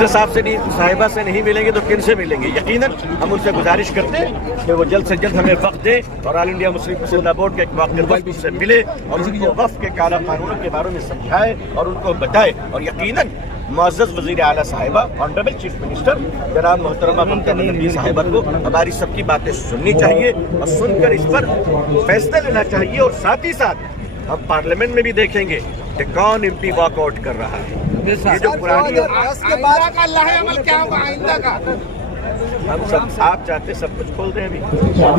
Minister साहिबा से नहीं मिलेंगे तो किन से मिलेंगे? यकीनन हम उनसे गुजारिश करते हैं कि वो जल्द से जल्द हमें वक्त दें और ऑल इंडिया मुस्लिम पसंदीदा बोर्ड के एक वक्त से मिले और उनको वक्फ के काला कानूनों के बारे में समझाए और उनको बताए। और यकीनन मुअज़्ज़ज़ वज़ीर आला साहिबा, ऑनरेबल चीफ मिनिस्टर जनाब मोहतरमा ममता बनर्जी साहिबा को हमारी सबकी बातें सुननी चाहिए और सुनकर इस पर फैसला लेना चाहिए। और साथ ही साथ हम पार्लियामेंट में भी देखेंगे कि कौन एमपी वॉकआउट कर रहा है। ये जो पुरानी हम सब आप चाहते सब कुछ खोल दें। अभी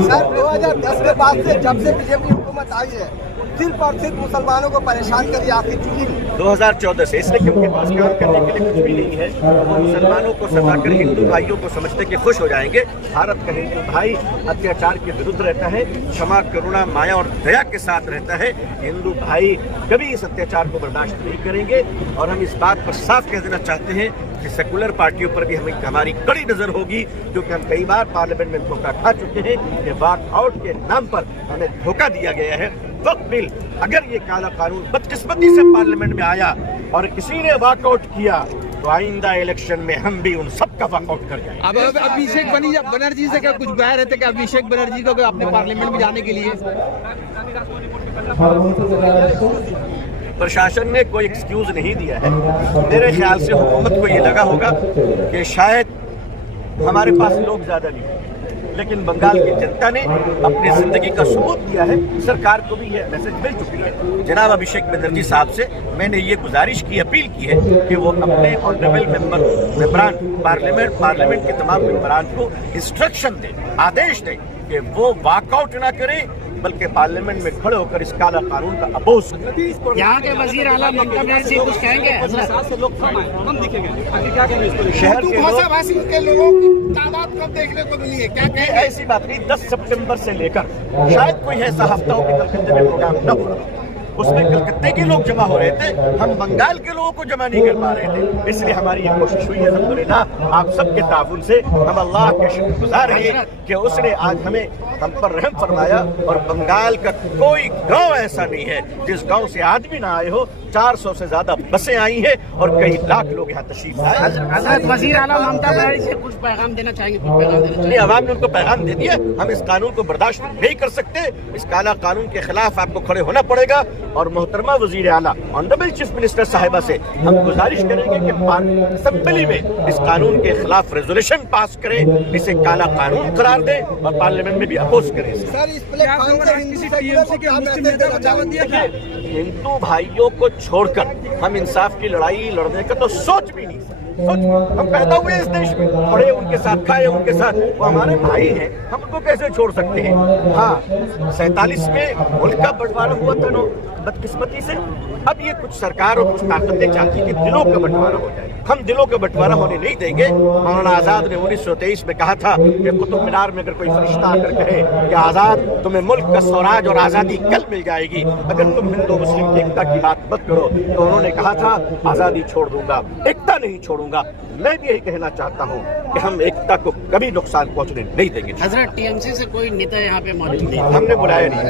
सर 2010 के बाद से जब से बीजेपी हुकूमत आई है सिर्फ और सिर्फ मुसलमानों को परेशान करिए आपकी चुकी 2014 से, इसलिए कि उनके पास काम करने के लिए कुछ भी नहीं है। वो मुसलमानों को सताकर हिंदू भाइयों को समझते कि खुश हो जाएंगे। भारत का हिंदू भाई अत्याचार के विरुद्ध रहता है, क्षमा करुणा माया और दया के साथ रहता है। हिंदू भाई कभी इस अत्याचार को बर्दाश्त नहीं करेंगे। और हम इस बात पर साफ कह देना चाहते हैं कि सेकुलर पार्टियों पर भी हमारी कड़ी नजर होगी, क्योंकि हम कई बार पार्लियामेंट में धोखा खा चुके हैं कि वॉकआउट के नाम पर हमें धोखा दिया गया है। वक्त बिल अगर ये काला कानून बदकिस्मती से पार्लियामेंट में आया और किसी ने वॉकआउट किया तो आइंदा इलेक्शन में हम भी उन सब का वॉकआउट कर जाएंगे। अब अभिषेक बनर्जी से क्या कुछ बयान रहते कि अभिषेक बनर्जी को अपने पार्लियामेंट में जाने के लिए प्रशासन ने कोई एक्सक्यूज नहीं दिया है। मेरे ख्याल से हुकूमत को ये लगा होगा कि शायद हमारे पास लोग ज्यादा नहीं, लेकिन बंगाल की जनता ने अपनी जिंदगी का सबूत दिया है। सरकार को भी ये मैसेज मिल चुकी है। जनाब अभिषेक बनर्जी साहब से मैंने ये गुजारिश की, अपील की है कि वो अपने ऑनरेबल मेंबरान पार्लियामेंट के तमाम मेंबरान को इंस्ट्रक्शन दें, आदेश दें कि वो वॉकआउट ना करें बल्कि पार्लियामेंट में खड़े होकर इस काला कानून का अपोज करें। यहाँ के वजीर आला ममता बनर्जी कुछ कहेंगे? शहर के लोगों की तादाद कब देखने को मिली है? क्या कहेंगे? ऐसी बात नहीं, 10 सितंबर से लेकर शायद कोई ऐसा हफ्ता हो कि कलकत्ते में प्रोग्राम न हो रहा, उसमें कलकत्ते के लोग जमा हो रहे थे, हम बंगाल के लोगों को जमा नहीं कर पा रहे थे। इसलिए हमारी ये कोशिश हुई है अल्हम्दुलिल्लाह आप सबके ताउन से। हम अल्लाह के शुक्रगुजार हैं कि उसने आज हम पर रहम फरमाया। और बंगाल का कोई गांव ऐसा नहीं है जिस गांव से आदमी ना आए हो। 400 से ज्यादा बसें आई हैं और कई लाख लोग यहाँ तशरीफ लाए। हजरत वजीर आला ममता बनर्जी से कुछ पैगाम देना चाहेंगे? कुछ पैगाम देना चाहिए? अवाम ने उनको पैगाम दे दिया, हम इस कानून को बर्दाश्त नहीं कर सकते। इस काला कानून के खिलाफ आपको खड़े होना पड़ेगा। और मोहतरमा वजीर आला ऑनरेबल चीफ मिनिस्टर साहिबा से हम गुजारिश करेंगे कि असेंबली में इस कानून के खिलाफ रेजोल्यूशन पास करें, इसे काला कानून करार दें और पार्लियामेंट में भी अपोज करें। सर इस प्लेटफॉर्म से हिंदू भाइयों को छोड़कर हम इंसाफ की लड़ाई लड़ने का तो सोच भी नहीं सकते। हम पैदा हुए इस देश में, पढ़े उनके साथ, खाए उनके साथ, वो हमारे भाई हैं, हम उनको कैसे छोड़ सकते हैं? हाँ 47 में मुल्क का बंटवारा हुआ था बदकिस्मती से। अब ये कुछ सरकार और कुछ ताकतें चाहती कि दिलों का बंटवारा हो जाए। हम दिलों का बंटवारा होने नहीं देंगे। मौलाना आजाद ने 1923 में कहा था कि कुतुब मीनार में अगर कोई फरिश्ता आकर कहे कि आजाद तुम्हें मुल्क का स्वराज और आजादी कल मिल जाएगी अगर तुम हिंदू मुस्लिम की एकता की बात मत करो, तो उन्होंने कहा था आजादी छोड़ दूंगा, एकता नहीं छोड़ूंगा। मैं भी यही कहना चाहता हूँ कि हम एकता को कभी नुकसान पहुँचने नहीं देंगे। हजरत टीएमसी से कोई नेता यहाँ पे मौजूद नहीं? हमने बुलाया नहीं।